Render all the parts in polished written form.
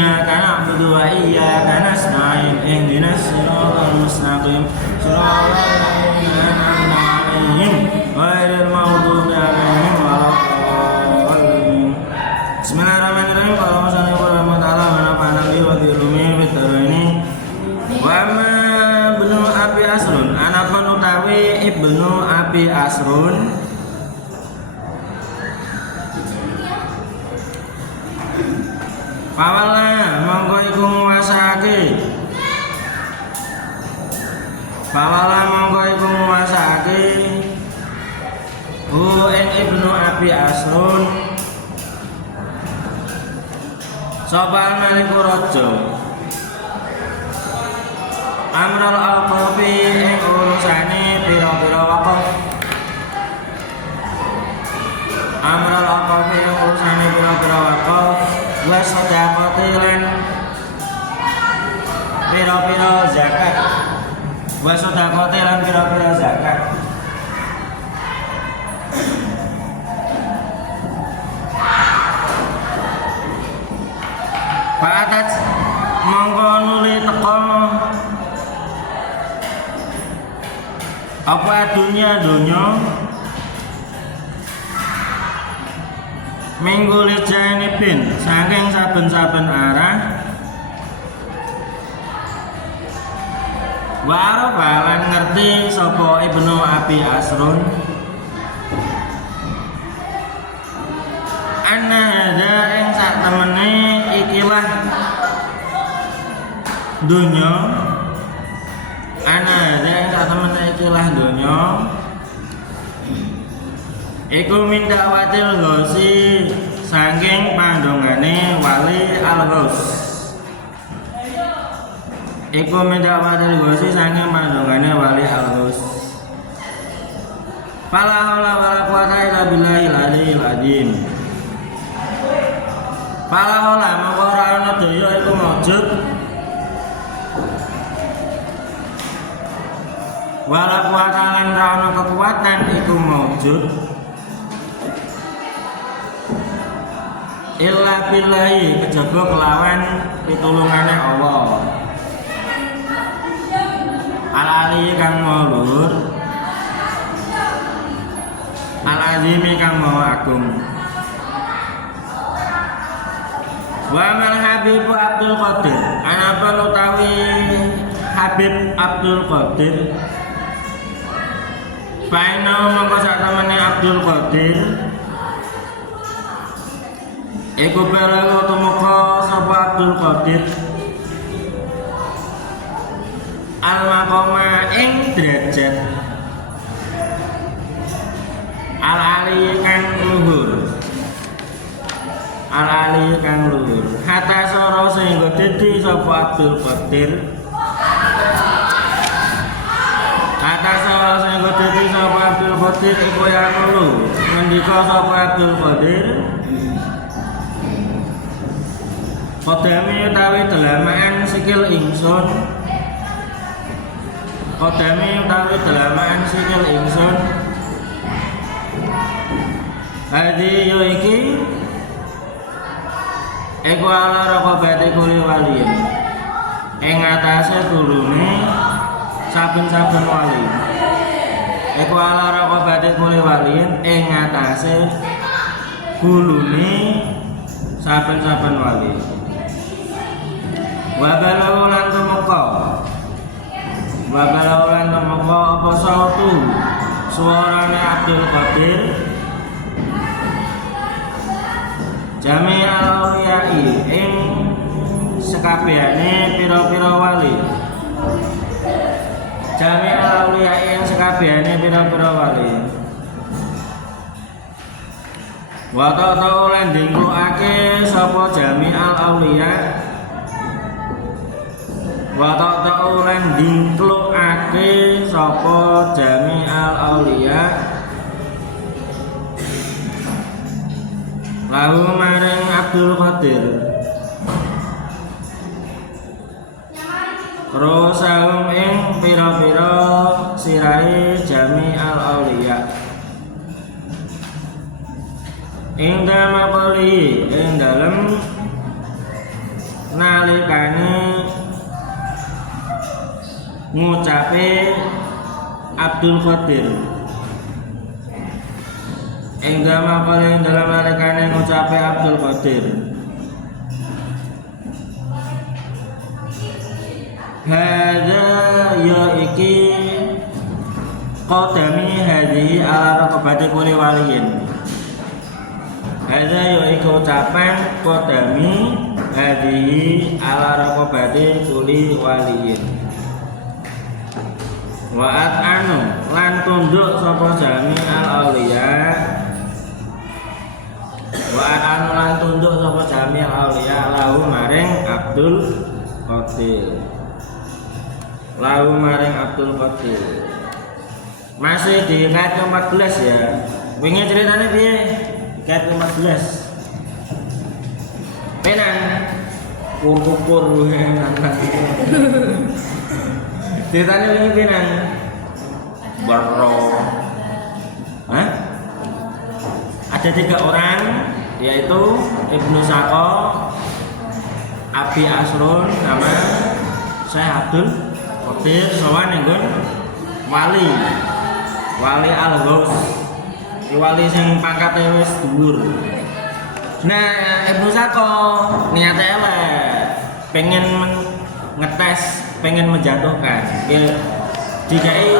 iyyaka na'budu wa iyyaka nasta'in ihdinas siratal mustaqim siratal ladzina an'amta 'alaihim ghairil maghdubi 'alaihim waladdallin. Bismillahirrahmanirrahim. Allahumma shalli ala Muhammad wa ala alihi wa sahbihi wa amma ibnu Abi Asrun anapun utawi ibnu Abi Asrun Pawala mongko iku nguwasake ing ibnu Abi Asrun sapa naliku raja amral al-qafi ing urusane pira-pira wakaf amral al-qafi ing urusane pira-pira wakaf wa sedekati lan pira-pira zakat wa sedekati lan pira-pira zakat Patat mongko nuli teko apa dunia minggu lijani bin saking saben-saben arah Waro balan ngerti sapa ibnu Abi Asrun anna hada ing sak temene ikilah dunya anna hada ing sak temene ikilah dunya iku min dakwatil ghosi saking pandongane wali al-ghaus iku min dakwatil ghosi saking pandongane wali al-ghaus fala haula wala quwata illa billahil aliyyil azim fala haula mongko ora ana daya iku mujud wala quwata lan ora ana kekuatan iku mujud illa billahi kejaba kelawan pitulungane Allah al-ali kang maha luhur al-azimi kang maha agung wa mal Habibu Abdul Qadir anapun utawi Habib Abdul Qadir paina mongko sak temene Abdul Qadir iku balago tumeka sapa Abdul Qadir al-maqama ing derajat al-ali kang luhur al-ali kang luhur hatta sara sehingga dadi sapa Abdul Qadir hatta sara sehingga dadi sapa Abdul Qadir iku ya lulu ngendika sapa Abdul Qadir Kodami utawi dalamaan sikil ingsun hadi yo iki iku ala raqabati kuli waliyin ing atase gulune saben-saben wali iku ala raqabati kuli waliyin ing atase gulune saben-saben wali wa balaulan tumeka apa sautu suarane Abdul Qadir jami al-awliyai ing sekabehane pira-pira wali wa ta'ala lan dingklukake sapa jami al-awliya wa ta'ala lan dingklukake sapa jami al-awliya lahu maring Abdul Qadir Rosahum ing pira-pira sirai jami al-awliya ing dalem nalikane ngucape Abdul Qadir Enggama paling dalam nalikane ngucape Abdul Qadir Hada ya iki qadami hadhihi ala raqabati kulli waliyin Hada ya iku ucapan qadami hadhihi ala raqabati kulli waliyin Wa'at anu lan tunduk sapa jami al auliya Wa'at anu lan tunduk sapa jami al auliya lahu maring Abdul Qadir Lahu maring Abdul Qadir Masih di ayat 14 ya Wingi ceritanya piye ayat 14 Penan Kur-kur ceritanya ini pinan Baro Hah? Ada 3 orang yaitu Ibnu Saqo Abi Asrun sama Syekh Abdul Qadir sowan nggon wali Al-Ghaus wali sing pangkate wis dhuwur nah Ibnu Saqo niate elek pengen ngetes pengen menjatuhkan ya dikai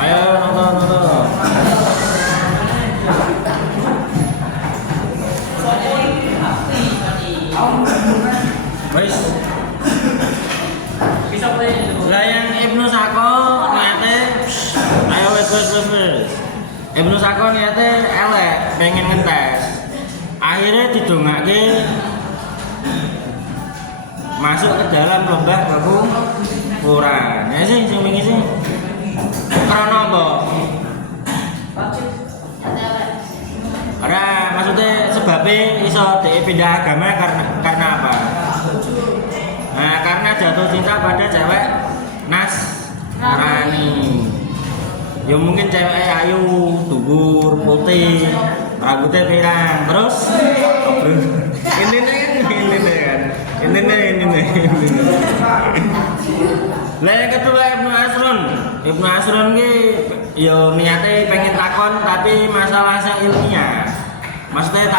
ayo nonton Wes. Lah yang Ibnu Saqo niate ayo wes. Ibnu Saqo niate elek pengen ngetes. Akhirnya didongake masuk ke dalam lembah Quran. Ya sih sing wingi sih. Karena apa? Ada maksudnya sebabnya iso pindah agama karena apa? Nah, karena jatuh cinta pada cewek Nasrani. Ya mungkin cewek ayu, dhuwur, putih, rambutnya pirang, terus ini kan. Lah yang kedua Ibnu Asrun ki yo niate pengen takon tapi masalah sing ilmiah. Maksudnya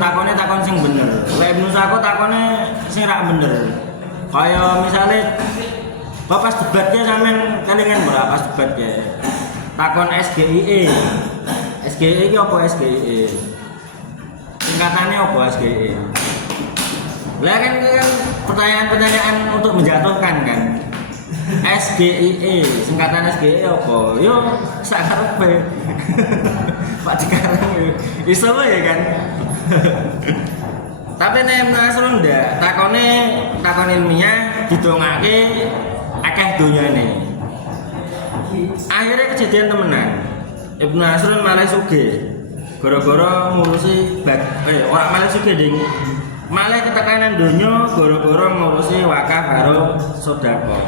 takonnya takon sing bener. Lah Ibnu Saqo takone sing ra bener. Kaya misale pas debatnya sampean kelingan berapa debatnya. Takon SGIE. SGIE iki apa SGIE? Singkatannya apa SGIE? Lah kan pertanyaan-pertanyaan untuk menjatuhkan kan. SGIE, singkatan SGIE apa? Yo sakarepe. Pak dikarang yo. Iso ya kan. Tapi nek Ibnu Asrun ndak, takon ilmiah didongake akeh donyane. Akhirnya kejadian temenan. Ibnu Asrun malah sugih. Gara-gara ngurusi ora malah sugih ding. Malah ketekanan donya gara-gara ngurusi wakaf karo sedekah.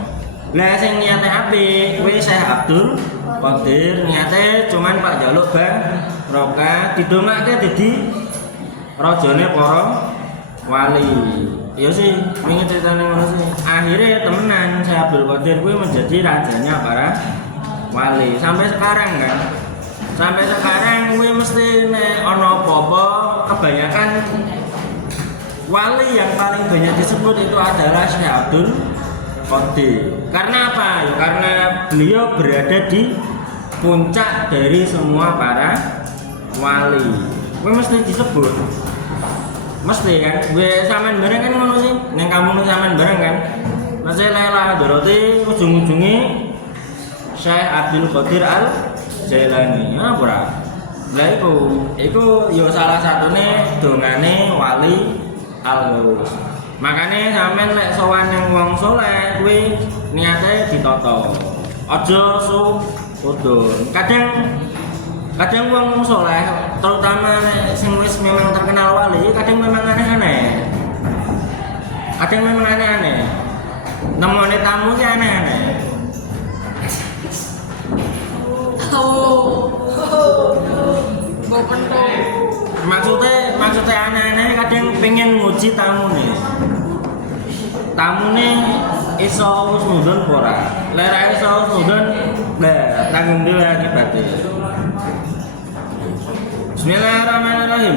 Lah sing niate apik kuwi Syekh Abdul Qadir niate cuman Pak jaluk barokah didongake dadi rajane para wali. Ya sih, wingi ceritane ngono sih. Akhirnya temenan Syekh Abdul Qadir kuwi menjadi rajanya para wali sampai sekarang kan. Sampai sekarang kuwi mesti nek ana apa-apa kebanyakan wali yang paling banyak disebut itu adalah Syekh Abdul Qadir. Karena apa? Ya, karena beliau berada di puncak dari semua para wali. Kuwi mesti disebut. Mesti kan, gue sampean bareng kan ngono sih. Ning kampung sampean bareng kan. Masih Laila Doroti ujung-ujunge Syekh Abdul Qadir Al Jailani. Apa ora? Lah iku ya salah satune dongane wali Al-Ghaus. Makane sampean nek sowan ning wong saleh kuwi niate ditata. Aja suudon. Kadang wong saleh terutama sing wis memang terkenal wali kadang memang aneh-aneh. Kadang memang aneh-aneh. Nemone tamu ki aneh-aneh. Maksudnya aneh-aneh kadang pengen nguji tamune. Tamune iso wis mundun apa ora? Lek ra iso wis mundun, tanggung dhewe akibate. Bismillahirrahmanirrahim.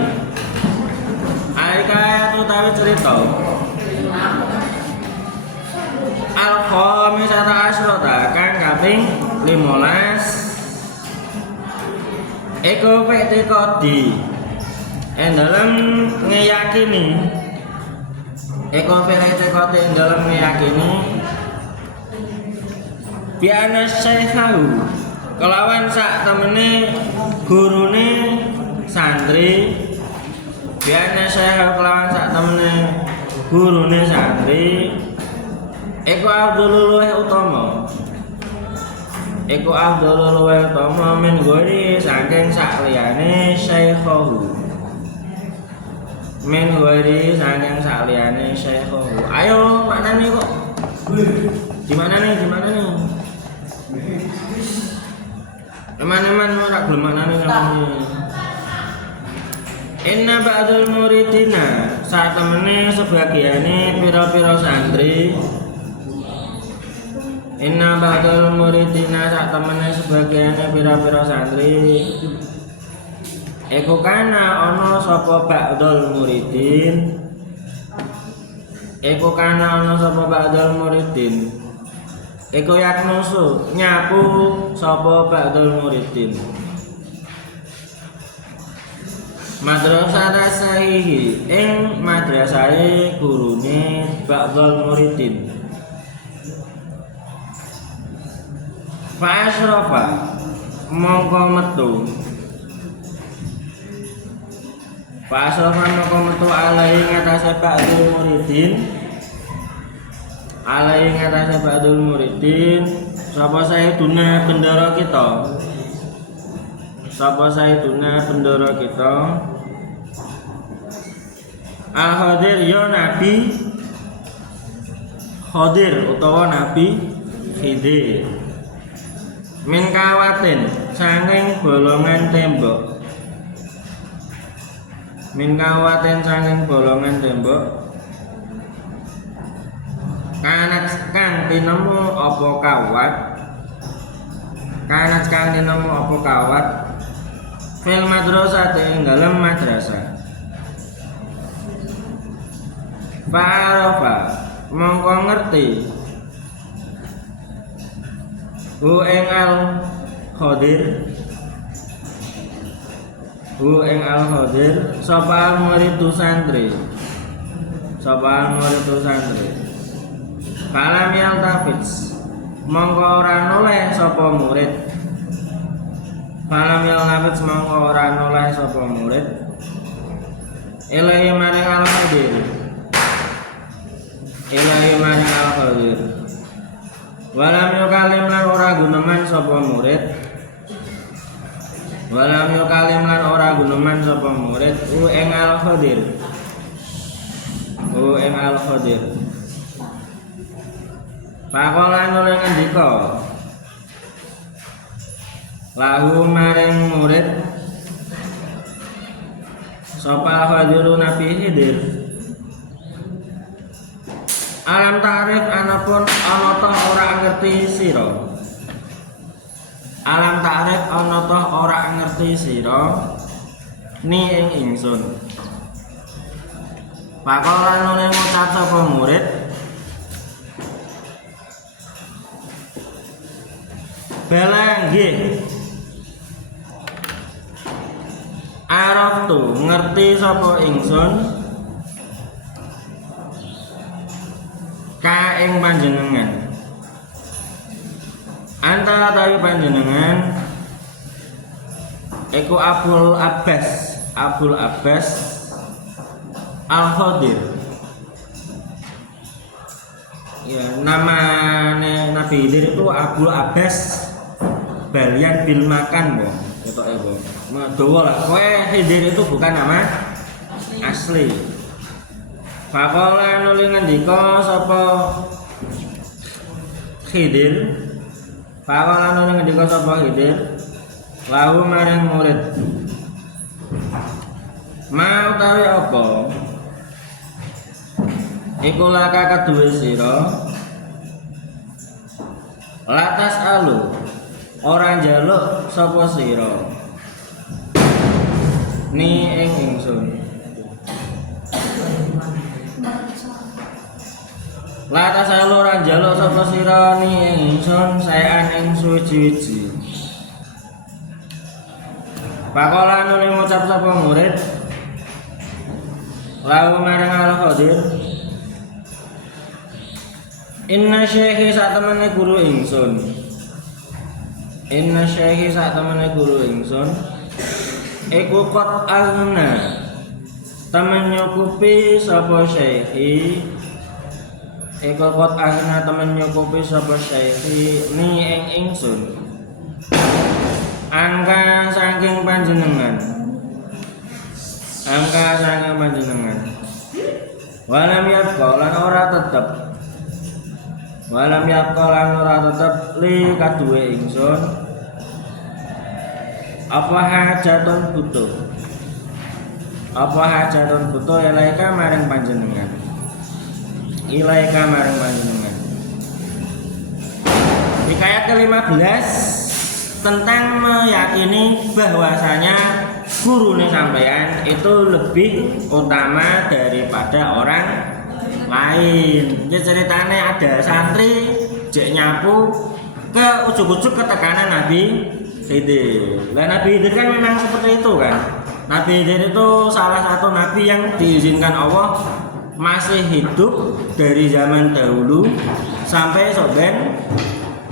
Ayat utawi cerita. Al-khamisata asyrata kang kaping 15. Eko fi'tiqadi ing dalem ngeyakini. Eko fi'tiqadi ing dalem ngeyakini bi'ana syaikhahu kelawan sak temene gurune santri. Bi'ana syaikhahu kelawan sak temene gurune santri. Eko afdhalul luweh utama. Eko afdhalul luweh utama min ghairi saking sakliyane syaikhahu. Min ghairi saking sakliyane syaikhahu. Ayo maknane kok. Gimana nih? Teman-teman ora gelem maknane namanya. Inna ba'dul muridina saat temene sebagiane pira-pira santri. Inna ba'dul muridina sak temene sebagiane pira-pira santri. Eko kana ana sapa ba'dul muridin. Eko kana ana sapa ba'dul muridin. Eko yaknusu nyapu sapa ba'dul muridin. Madrasah sahihi ing madrasahe gurune ba'dul muridin. Fa'asrafa mongko metu. Fa'asrafa mongko metu alai ngatasé ba'dul muridin. Alai ngatasé ba'dul muridin sapa saeduna bendara kita. Sapa saeduna bendara kita. Al-Khadir ya Nabi Khadir utawa Nabi Khidir. Min kawatin sanging bolongan tembok. Min kawatin sanging bolongan tembok. Kanat kang tinemu apa kawat. Kanat kang tinemu apa kawat. Fil madrasah ing dalem madrasah. Fa'arafa mongko ngerti. Hu ing al-Khadir. Hu ing al-Khadir sapa murid santri. Sapa murid santri. Kalam yaltafits mongko ora noleh sapa murid. Kalam yaltafits mongko ora noleh sapa murid. Ilahi maring al-Khadir. Ilahi maring al-Khadir. Walam yukalim lan ora guneman sapa murid. Walam yukalim lan ora guneman sapa murid u ing al-Khadir. U ing al-Khadir. Pakola nuli ngendika lahu maring murid sapa al-Khadiru Nabi Khidir. Alam ta'rif anapun ana toh ora ngerti sira. Alam ta'rif ana toh ora ngerti sira ni ing ingsun. Pakola nuli ngucap sapa murid bala nggih. Araftu ngerti sapa ingsun ka ing panjenengan. Antara tawi panjenengan iku Abul Abbas Al-Khadir. Ya, nama Nabi Khidir itu Abul Abbas Balian bil makan, ketok e, dawa lah. Kowe Khidir itu bukan nama asli. Faqala nuli ngendika sapa Khidir. Faqala nuli ngendika sapa Khidir. Lahu maring murid. Ma utawi apa? Iku laka kaduwe sira. Latas alu ora njaluk sapa sira. Ni ing ingsun. Latas alu ora njaluk sapa sira ni ing ingsun saean ing suci-wiji. Pakola nuli ngucap sapa murid. Lalu marang Al-Khadir. Inna syekhi sak temene guru ingsun. Inna syekhi sak temene guru ingsun. Iku kot agna. Temen nyukupi sapa syekhi. Iku kot agna temen nyukupi sapa syekhi ni ing ingsun. Angka saking panjenengan. Angka saking panjenengan. Walam yabqa lan ora tetep. Walam yabqa lan ora tetep li kaduwe ingsun. Apa hajatun butuh. Apa hajatun butuh ilaika maring panjenengan. Ilaika maring panjenengan. Hikayat ke-15 tentang meyakini bahwasanya guru sampeyan itu lebih utama daripada orang lain. Jadi ceritanya ada santri jek nyapu ke ujuk-ujuk ketekanan Nabi Khidir. Nah, Nabi Khidir kan memang seperti itu kan. Nabi Khidir itu salah satu nabi yang diizinkan Allah masih hidup dari zaman dahulu sampai soben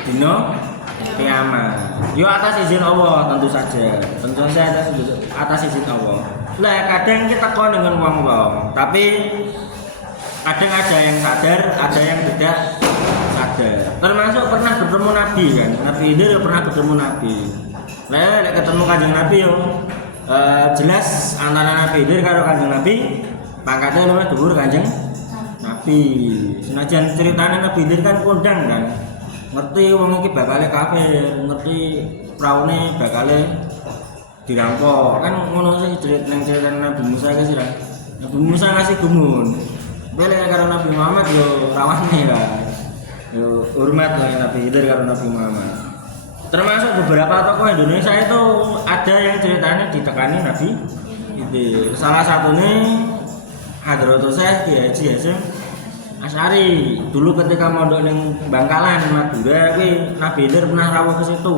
dino kiamat. Yo atas izin Allah tentu saja. Tentu saja atas izin Allah. Lah kadang kita kon dengan wong-wong, tapi kadang ada yang sadar, ada yang tidak sadar. Termasuk pernah bertemu Nabi kan. Nabi Khidir pernah bertemu Nabi. Lah ketemu Kanjeng Nabi yo. Jelas antara Nabi Khidir karo Kanjeng Nabi pangkatnya luwih dhuwur Kanjeng Nabi. Senajan ceritanya Nabi Khidir kan kondang kan. Ngerti wong iki bakale kafir, ngerti praune bakale dirampok. Kan ngono sih cerita Nabi Musa iki sih. Nabi Musa ngasih gumun. Bele karo Nabi Muhammad yo rawane kan. Yo hormat lah Nabi Khidir karo Nabi Muhammad. Termasuk beberapa tokoh Indonesia itu ada yang ceritanya ditekani Nabi Khidir. Salah satunya Hadratus Syekh Kiai Haji Hasyim Asy'ari. Dulu ketika mondok ning Bangkalan Madura kuwi Nabi Khidir pernah rawuh ke situ.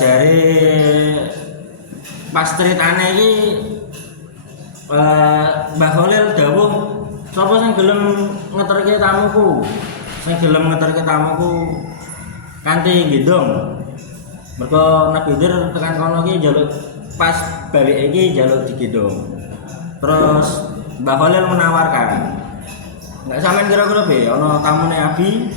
Jare pas ceritane iki Mbah Khalil dawuh, sapa sing gelem ngeterke tamuku? Sing gelem ngeterke tamuku kanthi gendong. Mergo Nabi Khidir tekan kono iki njaluk pas balik iki njaluk digendong. Terus Mbah Khalil menawarkan, "Nek sampean kira-kira be ana tamune Abi,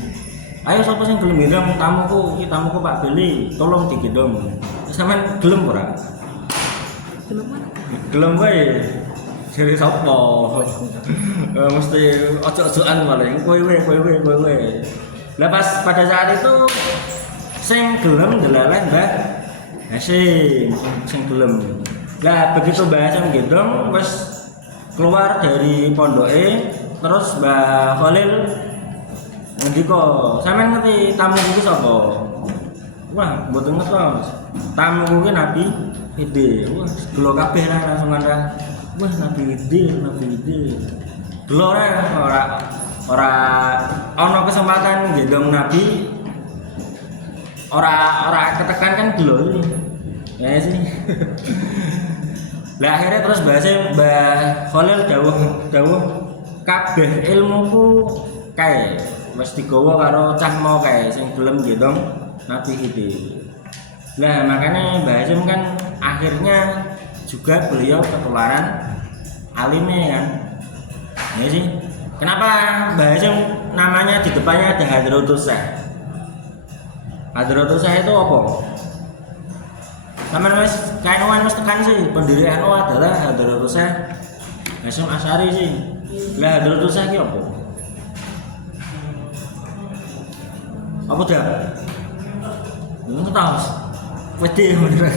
ayo sapa sing gelem gendong tamuku? Iki tamuku Pak Beli, tolong digendong." Sampean gelem ora? Gelem wae. Jadi sapa? Mesti ojo-ojoan paling kowe we. Lah pas pada saat itu sing gelem ndeleleh Mbah Hasyim, sing gelem. Lah begitu Mbah Hasyim gendong wis keluar dari pondoke, terus Mbah Khalil ngendika, "Sampeyan ngerti tamu iki sapa?" Wah, mboten ngertos. Tamu kuwi Nabi Khidir. Wah, gelo kabeh lah langsung kan. Wah, Nabi Khidir. Gelo ora ana kesempatan gendong Nabi. Ora ketekan kan gelo iki. Ya sih. Lah akhirnya terus Mbah Khalil dawuh kabeh ilmuku kae wis digawa karo cah mau kae sing gelem gendong Nabi Khidir. Lah makanya Mbah Hasyim kan akhirnya juga beliau ketularan alimnya kan. Ya sih. Kenapa Mbah Hasyim namanya di depannya ada Hadratus Syekh? Hadratus Syekh itu apa? Sampeyan wis kaenuan wis tekan sih, pendiri NU adalah Hadratus Syekh Hasyim Asy'ari sih. Lah Hadratus Syekh ki apa? Apa dah? Ngono ta, Mas. Wedi bener.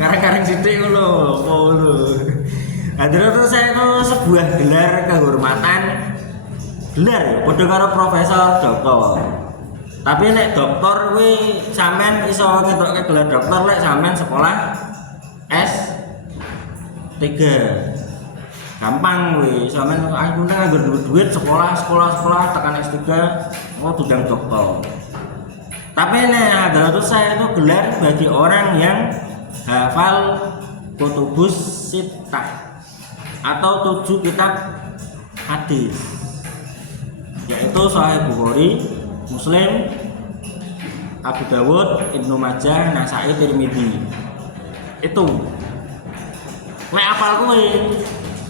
Ngarang-ngarang sithik lho, apa lho. Hadratus Syekh itu sebuah gelar kehormatan. Gelar ya, padha karo profesor, doktor. Tapi nek doktor kuwi sampean iso ngetokke gelar doktor lek sampean sekolah S3. Gampang kuwi, sampean aku nek nganggo duit sekolah tekan S3 mau tudang doktor. Tapi nek Hadratus Syekh itu gelar bagi orang yang hafal kutubus sittah atau 7 kitab hadis, yaitu Sahih Bukhari, Muslim, Abu Dawud, Ibnu Majah, Nasai, Tirmidzi. Itu nek apal kuwi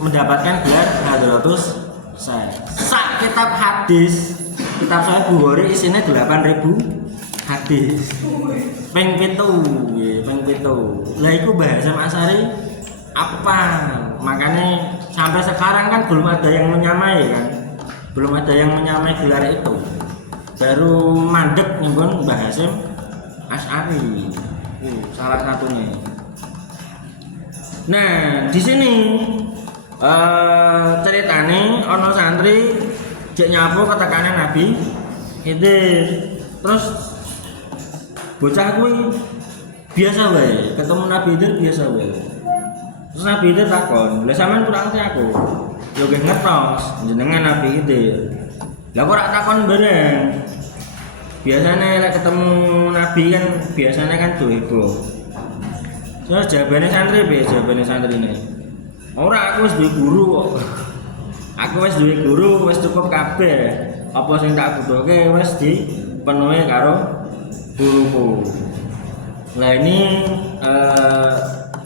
mendapatkan gelar Hadratus Syekh. Sak kitab hadis, kitab Sahih Bukhari isinya 8.000 hadis. Ping 7 nggih, ping 7. Lah iku bahasa Asy'ari apa? Makanya sampai sekarang kan belum ada yang menyamai kan. Belum ada yang menyamai gelar itu. Baru mandek nyebut Mbah Hasyim Asy'ari. Salah satunya. Nah, di sini ceritane ana santri jek nyapu ketekanan Nabi Khidir. Terus bocah kuwi biasa wae, ketemu Nabi Khidir biasa wae. Terus Nabi Khidir takon, "Lah sampean kurang ngerti aku?" Yo nggih ngertos jenengan Nabi Khidir. Lah kok ora takon bareng. Biasanya lek ketemu Nabi kan biasanya kan heboh. Terus jawabane santri piye? Jawabane santri ini. Ora, aku wis duwe guru kok. Aku wis duwe guru, wis cukup kabeh. Apa sing tak butuhke wis dipenuhi karo guruku. Lah ini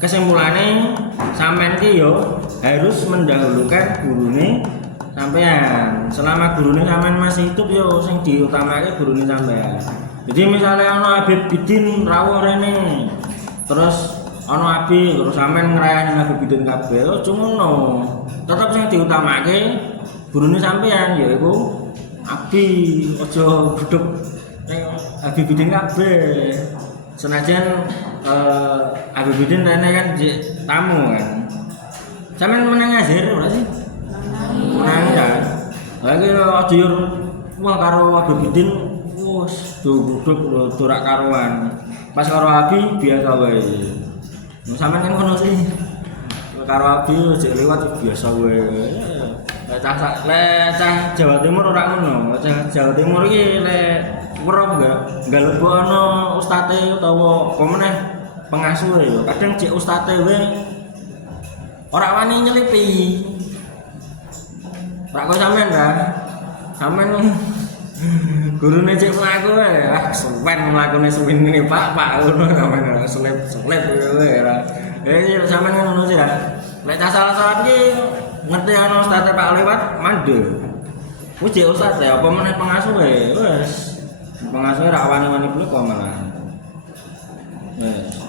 kesimpulannya sampean ki yo harus mendahulukan gurune sampean. Selama gurune sampean masih hidup yo sing diutamake gurune sampean. Jadi misalnya ana Habib Bidin rawuh rene. Terus ana abi terus sampean ngrayani Habib Bidin kabeh, ojo ngono. Tetep sing diutamake gurune sampean yaiku abi, ojo gedhek Habib Bidin kabeh. Senajan Habib Bidin rene kan tamu kan. Sampeyan menang ngazir ora sih? Menang ya. Lagi aja wah karo Habib Bidin wis duduk ora karuan. Pas karo Habib biasa wae. Sampeyan kan ngono sih. Karo Habib jek liwat biasa wae. Cah Jawa Timur ora ngono. Cah Jawa Timur iki lek weruh enggak lebok ana ustate utawa apa meneh pengasuhe yo. Kadang cek ustate wae ora wani nyelipi. Ora kok sampean ta. Sampean gurune cek mlaku wae. Ah, suwen mlakune suwen ngene Pak ngono sampean selip wae ora. Sampean ngono sih lah. Lek cah salah-salah iki ngerti ana ustate Pak lewat mandhe. Wis cek ustate apa meneh pengasuhe wis. Pengasuhe rak wani-wani blek kok malah. Wes.